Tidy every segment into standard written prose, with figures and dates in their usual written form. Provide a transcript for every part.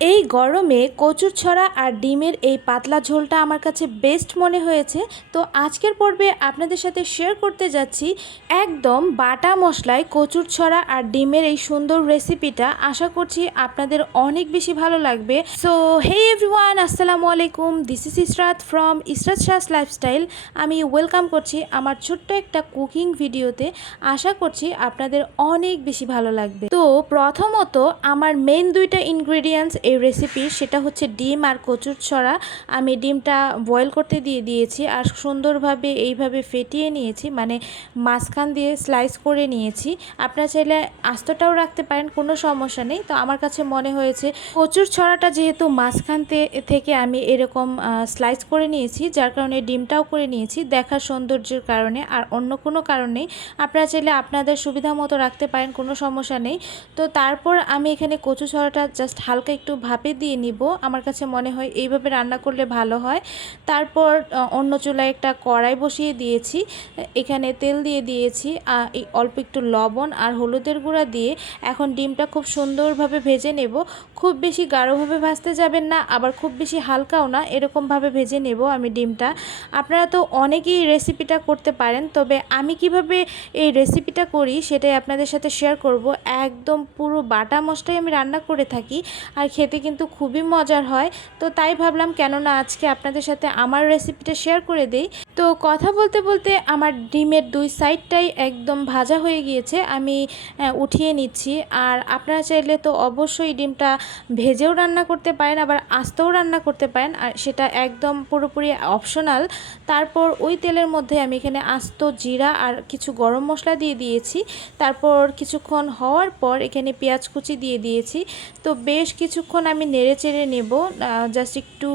এই গরমে কচুরছড়া আর ডিমের এই পাতলা ঝোলটা আমার কাছে বেস্ট মনে হয়েছে। তো আজকের পর্বে আপনাদের সাথে শেয়ার করতে যাচ্ছি একদম বাটা মশলায় কচুরছড়া আর ডিমের এই সুন্দর রেসিপিটা। আশা করছি আপনাদের অনেক বেশি ভালো লাগবে। সো হে এভরিওয়ান, আসসালামু আলাইকুম, this is Israt from Israt Shah's lifestyle. আমি ওয়েলকাম করছি আমার ছোট্ট একটা কুকিং ভিডিওতে। আশা করছি আপনাদের অনেক বেশি ভালো লাগবে। তো প্রথমত আমার মেইন দুইটা ইনগ্রেডিয়েন্টস এই রেসিপির, সেটা হচ্ছে ডিম আর কচুরছড়া। আমি ডিমটা বয়েল করতে দিয়ে দিয়েছি আর সুন্দরভাবে এইভাবে ফেটিয়ে নিয়েছি, মানে মাঝখান দিয়ে স্লাইস করে নিয়েছি। আপনারা চাইলে আস্তটাও রাখতে পারেন, কোনো সমস্যা নেই। তো আমার কাছে মনে হয়েছে কচুরছড়াটা যেহেতু মাঝখান থেকে আমি এরকম স্লাইস করে নিয়েছি, যার কারণে ডিমটাও করে নিয়েছি দেখার সৌন্দর্যের কারণে, আর অন্য কোনো কারণেই। আপনারা চাইলে আপনাদের সুবিধা মতো রাখতে পারেন, কোনো সমস্যা নেই। তো তারপর আমি এখানে কচুরছড়াটা জাস্ট হালকা একটু ভাপে দিয়ে নিব। আমার কাছে মনে হয় এইভাবে রান্না করলে ভালো হয়। তারপর অন্য চুলায় একটা কড়াই বসিয়ে দিয়েছি, এখানে তেল দিয়ে দিয়েছি, অল্প একটু লবণ আর হলুদের গুঁড়া দিয়ে এখন ডিমটা খুব সুন্দরভাবে ভেজে নেব। খুব বেশি গাঢ়ভাবে ভাজতে যাবেন না, আবার খুব বেশি হালকাও না, এরকমভাবে ভেজে নেব আমি ডিমটা। আপনারা তো অনেকেই রেসিপিটা করতে পারেন, তবে আমি কিভাবে এই রেসিপিটা করি সেটাই আপনাদের সাথে শেয়ার করব। একদম পুরো বাটা মশলাই আমি রান্না করে থাকি, আর খেতে কিন্তু খুবই মজার হয়। তো তাই ভাবলাম কেননা আজকে আপনাদের সাথে আমার রেসিপিটা শেয়ার করে দেই। তো কথা বলতে বলতে আমার ডিমের দুই সাইডটাই একদম ভাজা হয়ে গিয়েছে, আমি উঠিয়ে নিচ্ছি। আর আপনারা চাইলে তো অবশ্যই ডিমটা ভেজেও রান্না করতে পারেন, আবার আস্তেও রান্না করতে পারেন, আর সেটা একদম পুরোপুরি অপশনাল। তারপর ওই তেলের মধ্যে আমি এখানে আস্ত জিরা আর কিছু গরম মশলা দিয়ে দিয়েছি। তারপর কিছুক্ষণ হওয়ার পর এখানে পেঁয়াজ কুচি দিয়ে দিয়েছি। তো বেশ কিছুক্ষণ আমি নেড়ে চেড়ে নেব, জাস্ট একটু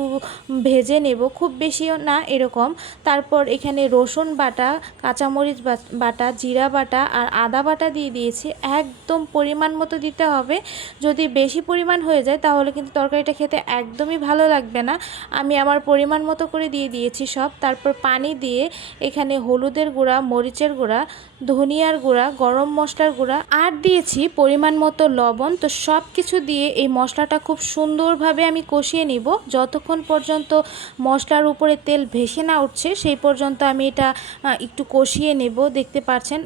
ভেজে নেব, খুব বেশিও না এরকম। তারপর এখানে রসুন বাটা, কাঁচামরিচ বাটা, জিরা বাটা আর আদা বাটা দিয়ে দিয়েছি। একদম পরিমাণ মতো দিতে হবে, যদি বেশি পরিমাণ হয়ে যায় তাহলে কিন্তু তরকারিটা খেতে একদমই ভালো লাগবে না। আমি আমার পরিমাণ মতো করে দিয়ে দিয়েছি সব। তারপর পানি দিয়ে এখানে হলুদের গুঁড়া, মরিচের গুঁড়া, ধনিয়ার গুঁড়া, গরম মশলার গুঁড়া আর দিয়েছি পরিমাণ মতো লবণ। তো সব কিছু দিয়ে এই মশলাটা খুব সুন্দরভাবে আমি কষিয়ে নিব, যতক্ষণ পর্যন্ত মশলার উপরে তেল ভেসে না উঠছে সেই পর্যন্ত আমি এটা একটু কষিয়ে নেব। দেখতে পাচ্ছেন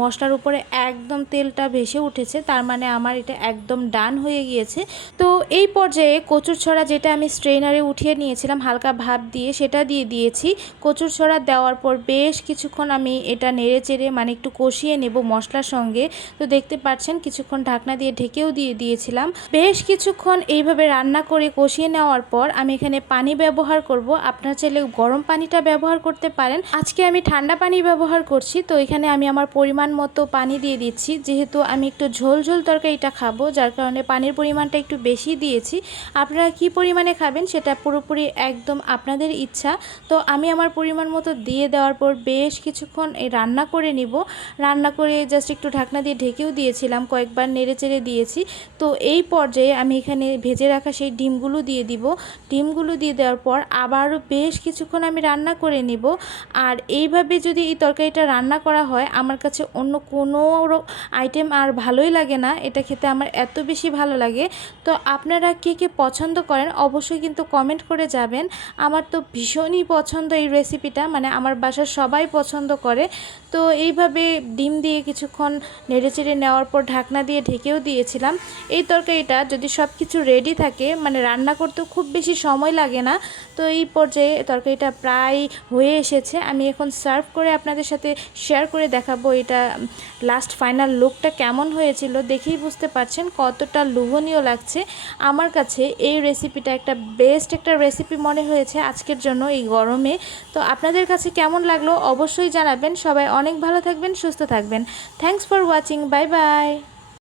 মশলার উপরে একদম তেলটা ভেসে উঠেছে, তার মানে আমার এটা একদম ডান হয়ে গিয়েছে। তো এই পর্যায়ে কচুরছড়া, যেটা আমি স্ট্রেনারে উঠিয়ে নিয়েছিলাম হালকা ভাপ দিয়ে, সেটা দিয়ে দিয়েছি। কচুরছড়া দেওয়ার পর বেশ কিছুক্ষণ আমি এটা নেড়ে চেড়ে মানে একটু কষিয়ে নেব মশলার সঙ্গে। তো দেখতে পাচ্ছেন কিছুক্ষণ ঢাকনা দিয়ে ঢেকেও দিয়ে দিয়েছিলাম। বেশ কিছুক্ষণ এইভাবে রান্না করে কষিয়ে নেওয়ার পর আমি এখানে পানি ব্যবহার করব। আপনারা চাইলে গরম পানিটা ব্যবহার করতে পারেন, আজকে আমি ঠান্ডা পানি ব্যবহার করছি। তো এখানে আমি আমার পরিমাণ মতো পানি দিয়ে দিচ্ছি, যেহেতু আমি একটু ঝোল ঝোল তরকারিটা খাবো, যার কারণে পানির পরিমাণটা একটু বেশি দিয়েছি। আপনারা কি পরিমাণে খাবেন সেটা পুরোপুরি একদম আপনাদের ইচ্ছা। তো আমি আমার পরিমাণ মতো দিয়ে দেওয়ার পর বেশ কিছুক্ষণ এই রান্না করে নিব। রান্না করে জাস্ট একটু ঢাকনা দিয়ে ঢেকেও দিয়েছিলাম, কয়েকবার নেড়ে চেড়ে দিয়েছি। তো এই পর্যায়ে আমি এখানে ভেজে রাখা সেই ডিমগুলো দিয়ে দিব। ডিমগুলো দিয়ে দেওয়ার পর আবারও বেশ কিছুক্ষণ আমি রান্না করে নিব। আর এইভাবে যদি এই তরকারিটা রান্না করা হয়, আমার কাছে অন্য কোনো আইটেম আর ভালোই লাগে না, এটা খেতে আমার এত বেশি ভালো লাগে। তো আপনারা কে কে পছন্দ করেন অবশ্যই কিন্তু কমেন্ট করে যাবেন। আমার তো ভীষণই পছন্দ এই রেসিপিটা, মানে আমার বাসার সবাই পছন্দ করে। তো এইভাবে ডিম দিয়ে কিছুক্ষণ নেড়েচেড়ে নেওয়ার পর ঢাকনা দিয়ে ঢেকেও দিয়েছিলাম। এই তরকারিটা যদি সব কিছু রেডি থাকে, মানে রান্না করতেও খুব বেশি সময় লাগে না। তো এই পর্যায়ে তরকারিটা প্রায় হয়ে এসেছে। আমি এখন সার্ভ করে আপনাদের সাথে শেয়ার করে দেখাবো এটা লাস্ট ফাইনাল লুকটা কেমন হয়েছিল। দেখেই বুঝতে পারছেন কতটা লোভনীয় লাগছে। আমার কাছে এই রেসিপিটা একটা বেস্ট একটা রেসিপি মনে হয়েছে আজকের জন্য এই গরমে। তো আপনাদের কাছে কেমন লাগলো অবশ্যই জানাবেন। সবাই অনেক ভালো থাকবেন, সুস্থ থাকবেন। Thanks for watching, bye bye.